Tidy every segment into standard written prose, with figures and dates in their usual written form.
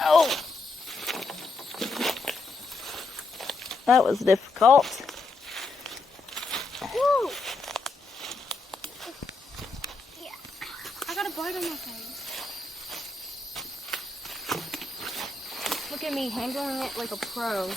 Oh, that was difficult. Whoa! Yeah, I got a bite on my face. Look at me handling it like a pro.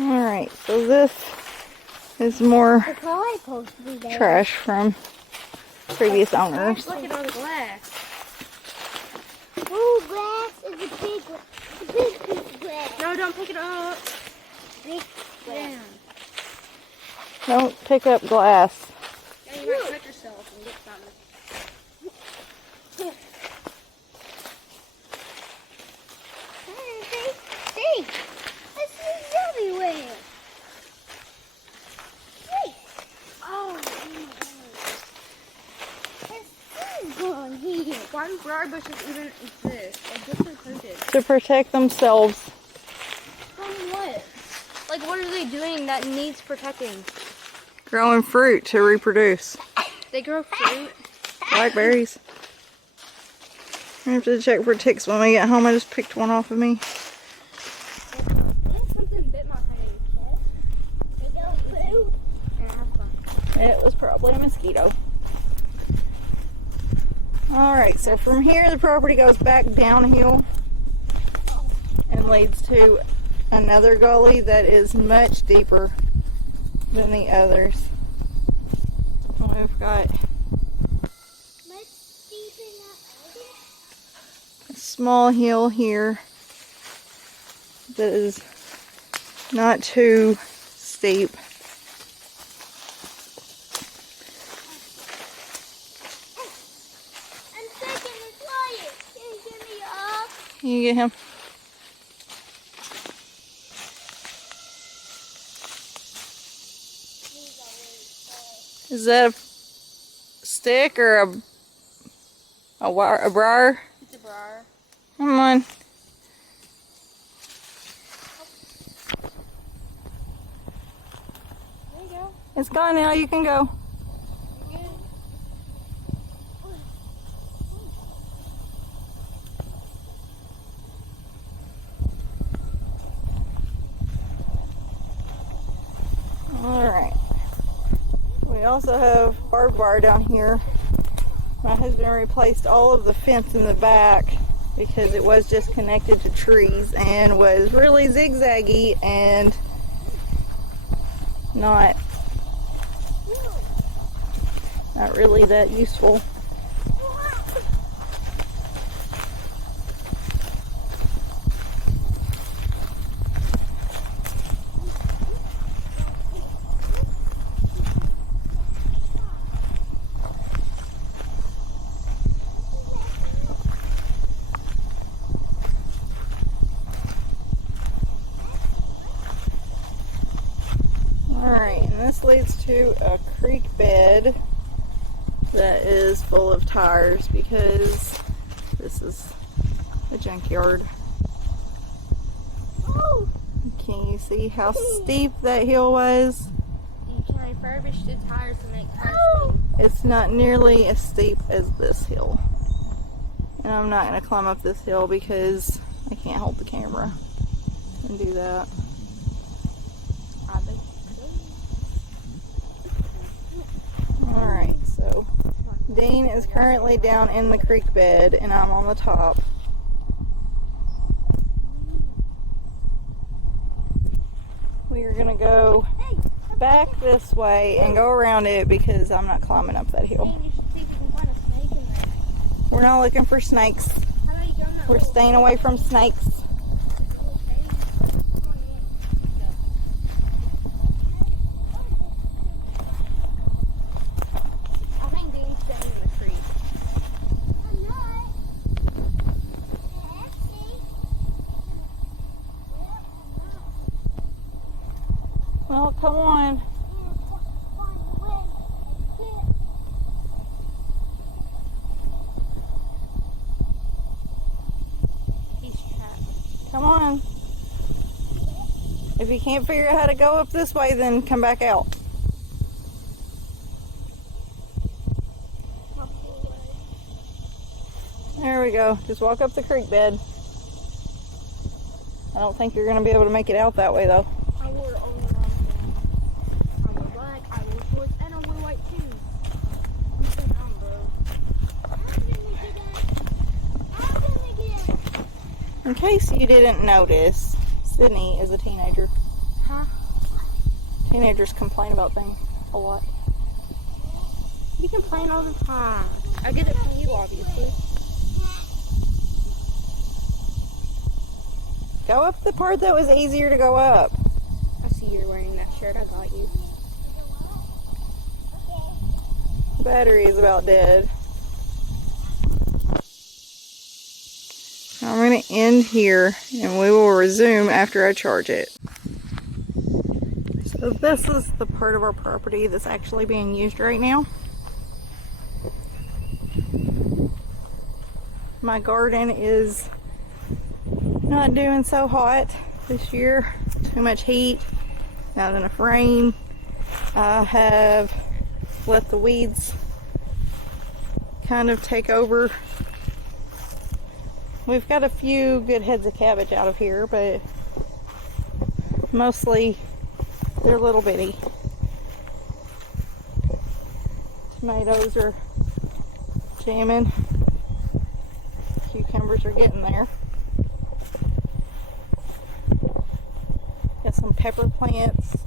Alright, so this is more It's always supposed to be there. trash from previous owners. Look at all the glass. Ooh, glass is a big one. A big piece of glass. No, don't pick it up. Big glass. Don't pick up glass. Yeah, you might cut yourself and get something. See, this is everywhere. See. Oh, this is going here. Why do briar bushes even exist? Like, what's their purpose? To protect themselves. From what? Like, what are they doing that needs protecting? Growing fruit to reproduce. They grow fruit. Blackberries. I have to check for ticks when we get home. I just picked one off of me. Something bit my face. It was probably a mosquito. Alright, so from here the property goes back downhill and leads to another gully that is much deeper than the others. We've got a small hill here that is not too steep. I'm taking this wire. Can you get me off? Can you get him? Is that a stick or a briar? It's a briar. Come on. There you go. It's gone now. You can go. You're good. Alright. We also have barbed wire down here. My husband replaced all of the fence in the back because it was just connected to trees and was really zigzaggy and not really that useful. Alright, and this leads to a creek bed that is full of tires because this is a junkyard. Can you see how steep that hill was? You can refurbish the tires to make tires. It's not nearly as steep as this hill. And I'm not going to climb up this hill because I can't hold the camera and do that. Alright, so Dean is currently down in the creek bed and I'm on the top. We are going to go back this way and go around it because I'm not climbing up that hill. You should see if you can find a snake in there. We're not looking for snakes. How about you go in that We're little staying away from snakes. cave? Come on, I think Dean's staying in the tree. I'm not. Well, come on. Come on. If you can't figure out how to go up this way, then come back out. There we go. Just walk up the creek bed. I don't think you're going to be able to make it out that way, though. I wore all the wrong things. I wore black, I wore shorts, and I wore white shoes. I'm so dumb, bro. How did we get out? In case you didn't notice, Sydney is a teenager. Huh? Teenagers complain about things a lot. You complain all the time. I get it from you, obviously. Go up the part that was easier to go up. I see you're wearing that shirt. I got you. The battery is about dead. I'm going to end here and we will resume after I charge it. So this is the part of our property that's actually being used right now. My garden is not doing so hot this year. Too much heat, not enough rain. I have let the weeds kind of take over. We've got a few good heads of cabbage out of here, but mostly they're little bitty. Tomatoes are jamming. Cucumbers are getting there. Got some pepper plants,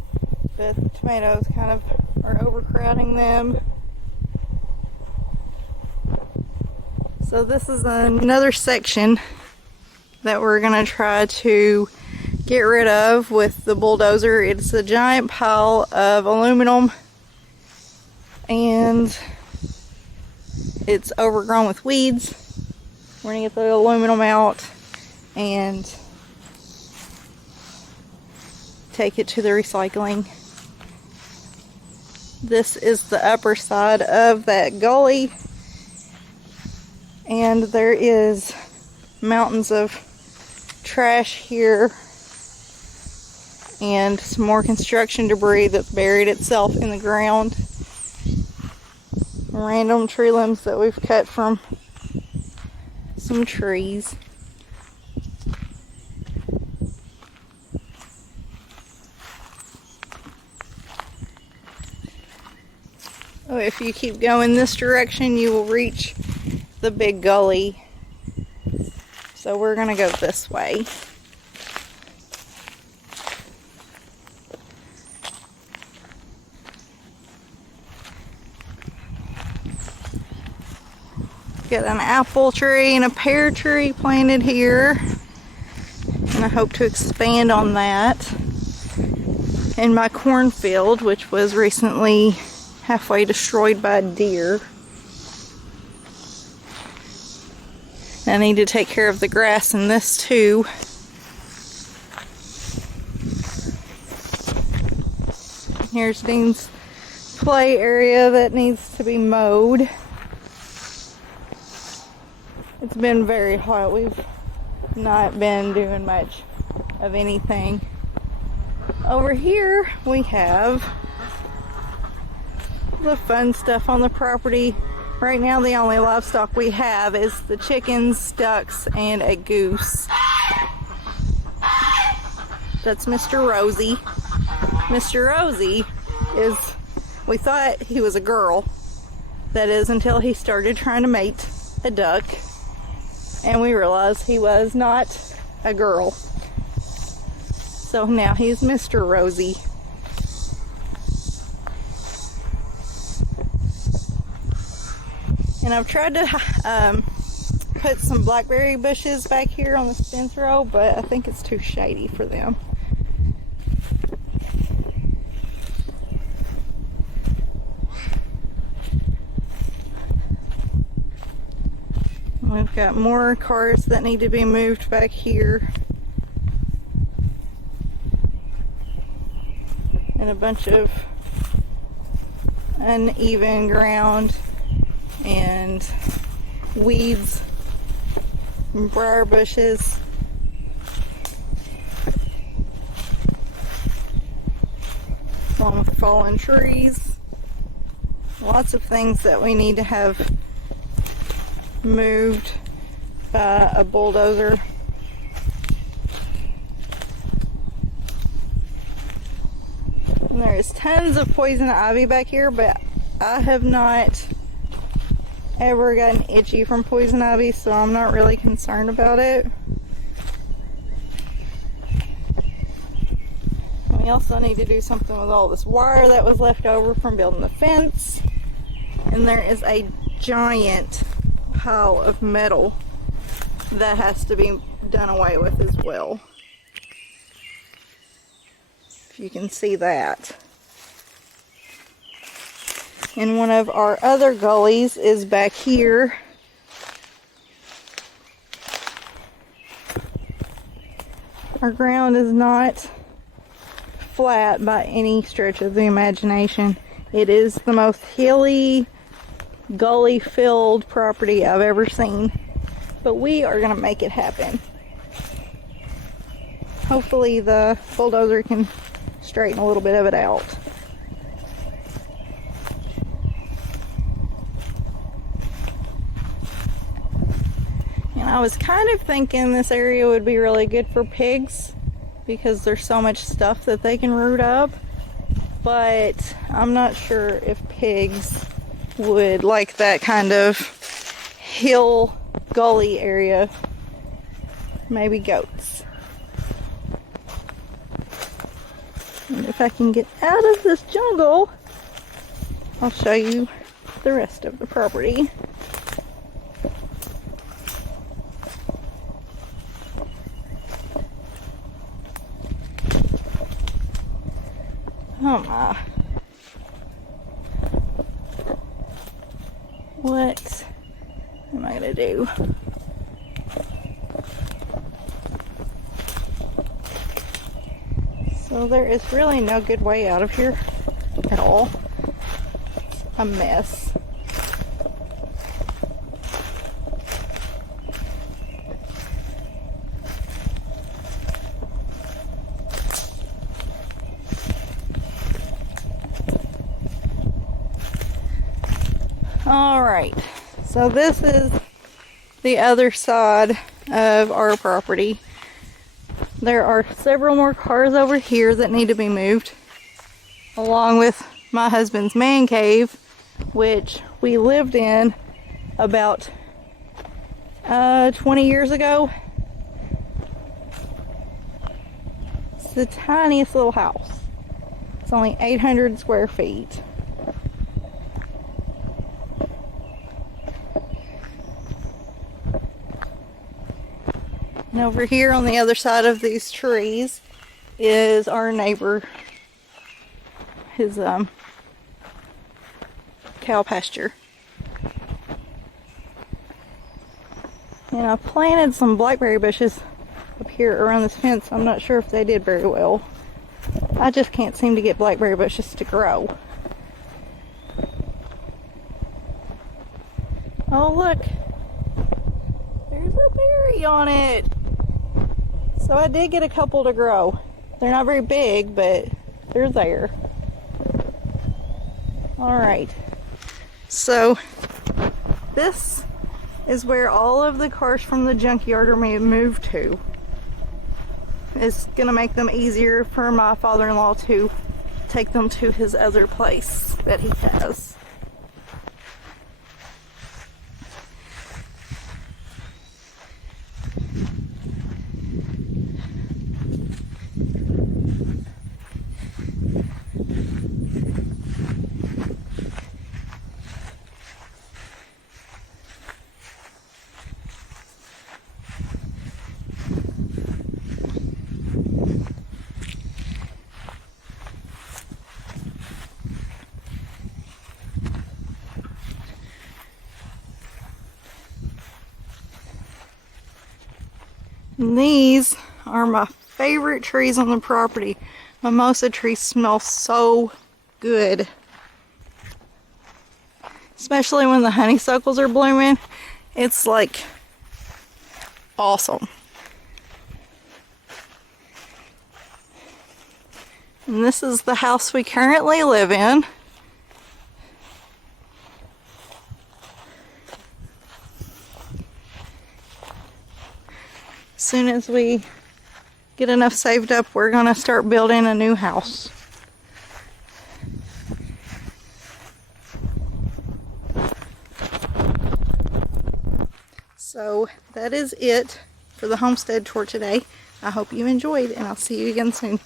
but the tomatoes kind of are overcrowding them. So this is another section that we're going to try to get rid of with the bulldozer. It's a giant pile of aluminum and it's overgrown with weeds. We're going to get the aluminum out and take it to the recycling. This is the upper side of that gully, and there is mountains of trash here and some more construction debris that's buried itself in the ground. Random tree limbs that we've cut from some trees. Oh, if you keep going this direction, you will reach the big gully. So we're gonna go this way. Got an apple tree and a pear tree planted here, and I hope to expand on that. In my cornfield, which was recently halfway destroyed by a deer, I need to take care of the grass in this too. Here's Dean's play area that needs to be mowed. It's been very hot. We've not been doing much of anything. Over here we have the fun stuff on the property. Right now the only livestock we have is the chickens, ducks, and a goose. That's Mr. Rosie. Mr. Rosie is, we thought he was a girl. That is until he started trying to mate a duck, and we realized he was not a girl. So now he's Mr. Rosie. And I've tried to put some blackberry bushes back here on the fence row, but I think it's too shady for them. We've got more cars that need to be moved back here. And a bunch of uneven ground and weeds and briar bushes. along with fallen trees. Lots of things that we need to have moved by a bulldozer. And there's tons of poison ivy back here, but I have not ever gotten itchy from poison ivy, so I'm not really concerned about it. We also need to do something with all this wire that was left over from building the fence. And there is a giant pile of metal that has to be done away with as well. If you can see that. And one of our other gullies is back here. Our ground is not flat by any stretch of the imagination. It is the most hilly, gully-filled property I've ever seen. But we are going to make it happen. Hopefully the bulldozer can straighten a little bit of it out. And I was kind of thinking this area would be really good for pigs because there's so much stuff that they can root up. But I'm not sure if pigs would like that kind of hill gully area. Maybe goats. And if I can get out of this jungle, I'll show you the rest of the property. Oh my. What am I gonna do? So there is really no good way out of here at all. It's a mess. Alright, so this is the other side of our property. There are several more cars over here that need to be moved, along with my husband's man cave, which we lived in about 20 years ago. It's the tiniest little house. It's only 800 square feet. And over here on the other side of these trees is our neighbor, his cow pasture. And I planted some blackberry bushes up here around this fence. I'm not sure if they did very well. I just can't seem to get blackberry bushes to grow. Oh look, there's a berry on it. So I did get a couple to grow. They're not very big, but they're there. Alright. So this is where all of the cars from the junkyard are moved to. It's going to make them easier for my father-in-law to take them to his other place that he has. And these are my favorite trees on the property. Mimosa trees smell so good. Especially when the honeysuckles are blooming. It's like awesome. And this is the house we currently live in. As soon as we get enough saved up, we're going to start building a new house. So that is it for the homestead tour today. I hope you enjoyed, and I'll see you again soon.